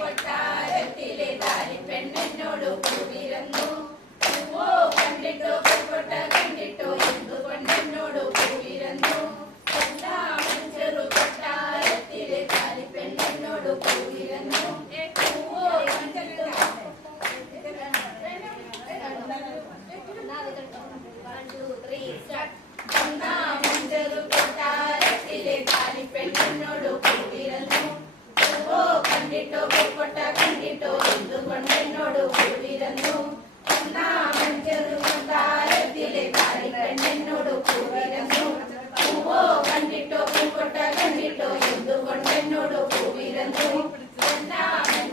കൊട്ടാരത്തിലെ താലി പെണ്ണെന്നോട് പൂവിരുന്നു. പൂവോ കണ്ടിട്ടോ പൂക്കൊട്ട കണ്ടിട്ടോ എന്തുകൊണ്ടെന്നോട് പൂവിരുന്നു. ചെറു കൊട്ടാരത്തിലെ താലി പെണ്ണെന്നോട് പൂവിരുന്നു. പൂവോ കണ്ടിട്ടോ ചെറു കൊട്ടാരത്തിലെ താലി പെണ്ണെന്നോട് പൂവിരുന്നു. പൂവോ കണ്ടിട്ടോ പൂക്കൊട്ട കണ്ടിട്ടോ എന്തുകൊണ്ടെന്നോട് പൂവിരുന്നു. ചെറു കൊട്ടാരത്തിലെ താലി പെണ്ണെന്നോട് പൂവിരുന്നു. പൂവോ കണ്ടിട്ടോ പൂക്കൊട്ട കണ്ടിട്ടോ എന്തുകൊണ്ടെന്നോട് പൂവിരുന്നു.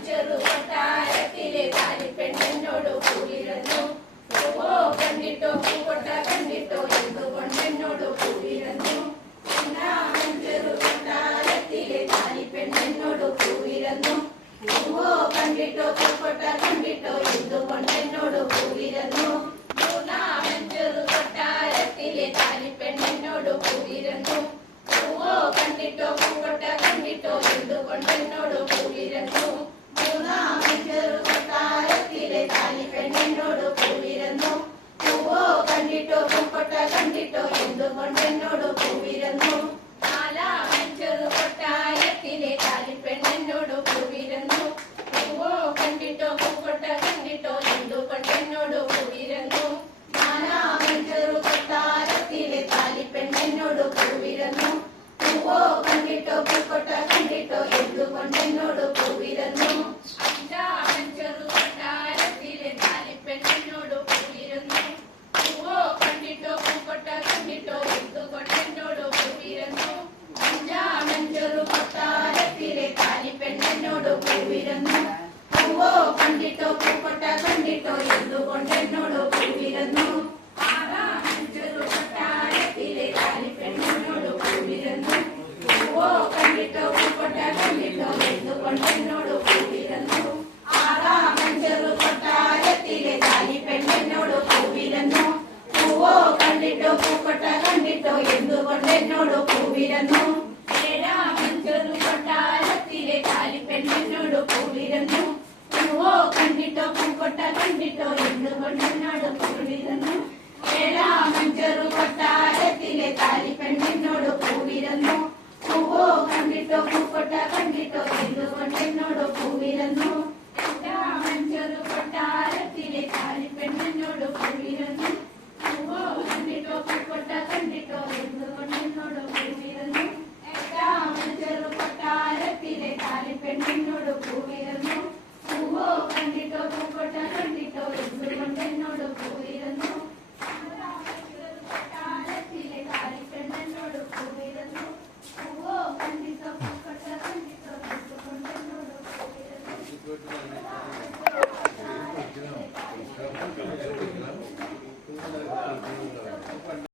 ചെറു കൊട്ടാരത്തിലെ താലി പെണ്ണെന്നോട് പൂവിരുന്നു. പൂവോ കണ്ടിട്ടോ പൂക്കൊട്ട കണ്ടിട്ടോ എന്തുകൊണ്ടെന്നോട് പൂവിരുന്നു. ചെറു കൊട്ടാരത്തിലെ താലി പെണ്ണെന്നോട് പൂവിരുന്നു. പൂവോ കണ്ടിട്ടോ പൂക്കൊട്ട കണ്ടിട്ടോ എന്തുകൊണ്ടെന്നോട് പൂവിരുന്നു. ചെറു കൊട്ടാരത്തിലെ താലി പെണ്ണെന്നോട് പൂവിരുന്നു. പൂവോ കണ്ടിട്ടോ പൂക്കൊട്ട കണ്ടിട്ടോ എന്തുകൊണ്ടെന്നോട്